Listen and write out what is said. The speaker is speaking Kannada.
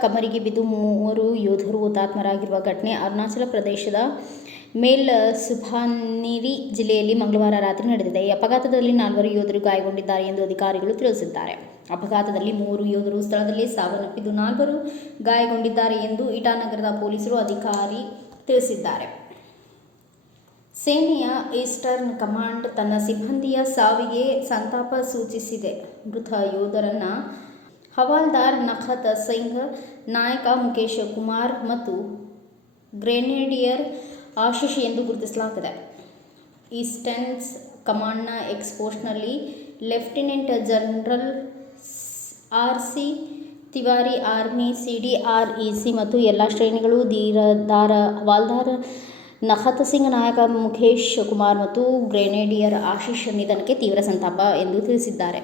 ಕಮರಿಗೆ ಬಿದ್ದು ಮೂವರು ಯೋಧರು ಹುತಾತ್ಮರಾಗಿರುವ ಘಟನೆ ಅರುಣಾಚಲ ಪ್ರದೇಶದ ಮೇಲ್ ಸುಭಾನಿರಿ ಜಿಲ್ಲೆಯಲ್ಲಿ ಮಂಗಳವಾರ ರಾತ್ರಿ ನಡೆದಿದೆ. ಈ ಅಪಘಾತದಲ್ಲಿ ನಾಲ್ವರು ಯೋಧರು ಗಾಯಗೊಂಡಿದ್ದಾರೆ ಎಂದು ಅಧಿಕಾರಿಗಳು ತಿಳಿಸಿದ್ದಾರೆ. ಅಪಘಾತದಲ್ಲಿ ಮೂವರು ಯೋಧರು ಸ್ಥಳದಲ್ಲಿ ಸಾವನ್ನಪ್ಪಿದ್ದು ನಾಲ್ವರು ಗಾಯಗೊಂಡಿದ್ದಾರೆ ಎಂದು ಇಟಾನಗರದ ಪೊಲೀಸರು ಅಧಿಕಾರಿ ತಿಳಿಸಿದ್ದಾರೆ. ಸೇನೆಯ ಈಸ್ಟರ್ನ್ ಕಮಾಂಡ್ ತನ್ನ ಸಿಬ್ಬಂದಿಯ ಸಾವಿಗೆ ಸಂತಾಪ ಸೂಚಿಸಿದೆ. ಮೃತ ಯೋಧರನ್ನ ಹವಾಲ್ದಾರ್ ನಖತ್ ಸಿಂಗ್ ನಾಯಕ ಮುಖೇಶ್ ಕುಮಾರ್ ಮತ್ತು ಗ್ರೆನೇಡಿಯರ್ ಆಶಿಷ್ ಎಂದು ಗುರುತಿಸಲಾಗಿದೆ. ಈಸ್ಟರ್ನ್ಸ್ ಕಮಾಂಡ್ನ ಎಕ್ಸ್ಪೋಸ್ಟ್ನಲ್ಲಿ lieutenant general R C Tiwari, army, C D R E C ಮತ್ತು ಎಲ್ಲ ಶ್ರೇಣಿಗಳು ಧೀರದಾರ ಹವಾಲ್ದಾರ್ ನಖತ್ ಸಿಂಗ್ ನಾಯಕ ಮುಖೇಶ್ ಕುಮಾರ್ ಮತ್ತು ಗ್ರೆನೇಡಿಯರ್ ಆಶೀಶ್ ನಿಧನಕ್ಕೆ ತೀವ್ರ ಸಂತಾಪ ಎಂದು ತಿಳಿಸಿದ್ದಾರೆ.